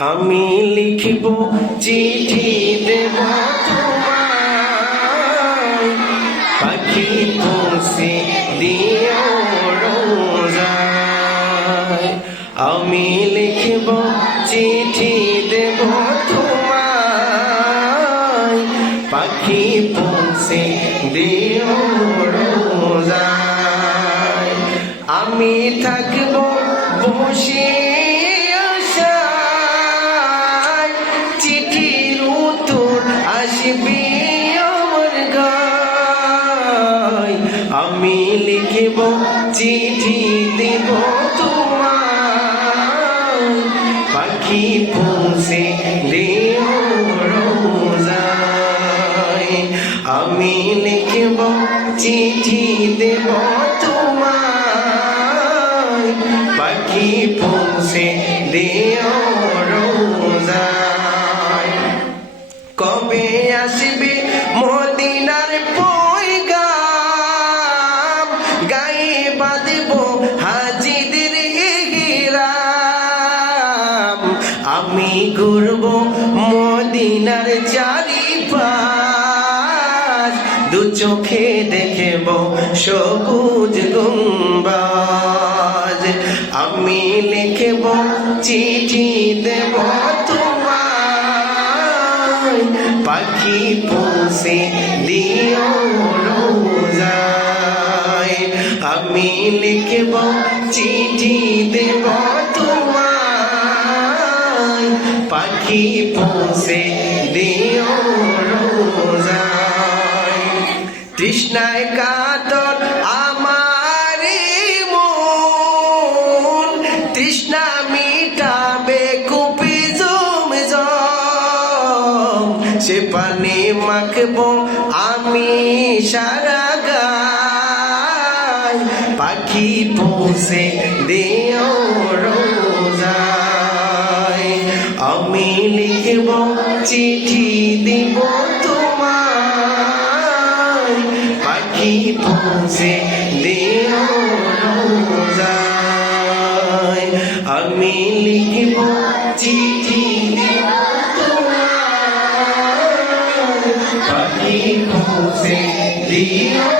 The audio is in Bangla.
আমি লিখিব চিঠি দেব তোমায়, পাখি পৌঁছে দিও রোজায়। আমি লিখিব চিঠি দেব তোমায়, পাখি পৌঁছে দিও রোজায়। আমি থাকব বসে আশায়, চিঠির উত্তর আসবে আমার গায়। আমি লিখিব চিঠি দেব তোমায়, পাখি পৌঁছে দিও রোজায়। আমি লিখিব চিঠি দেব তোমায়, পাখি পৌঁছে দিও রোজায়। কবে আসবে মদিনার পয়গাম, গায়ে বাঁধব হাজিদের ইহরাম। আমি ঘুরব মদিনার চারিপাশ, দু চোখে দেখব সবুজ গুম্বাজ। আমি লিখব চিঠি দেব তোমায়, পাখি পৌঁছে দিও রোজায়। আমি লিখব চিঠি দেব তোমায়, পাখি পৌঁছে দিও রোজায়। তৃষ্ণায় কাতর আমার মন, তৃষ্ণা মিটাবে কুপি জমজম। সে পানি মাখব আমি সারা গায়, পাখি পৌঁছে দিও রোজায়। আমি লিখব চিঠি দিব তোমায়, পাখি পৌঁছে দিও রোজায়। আমি লিখব চিঠি দিব তোমায়, পাখি পৌঁছে দিও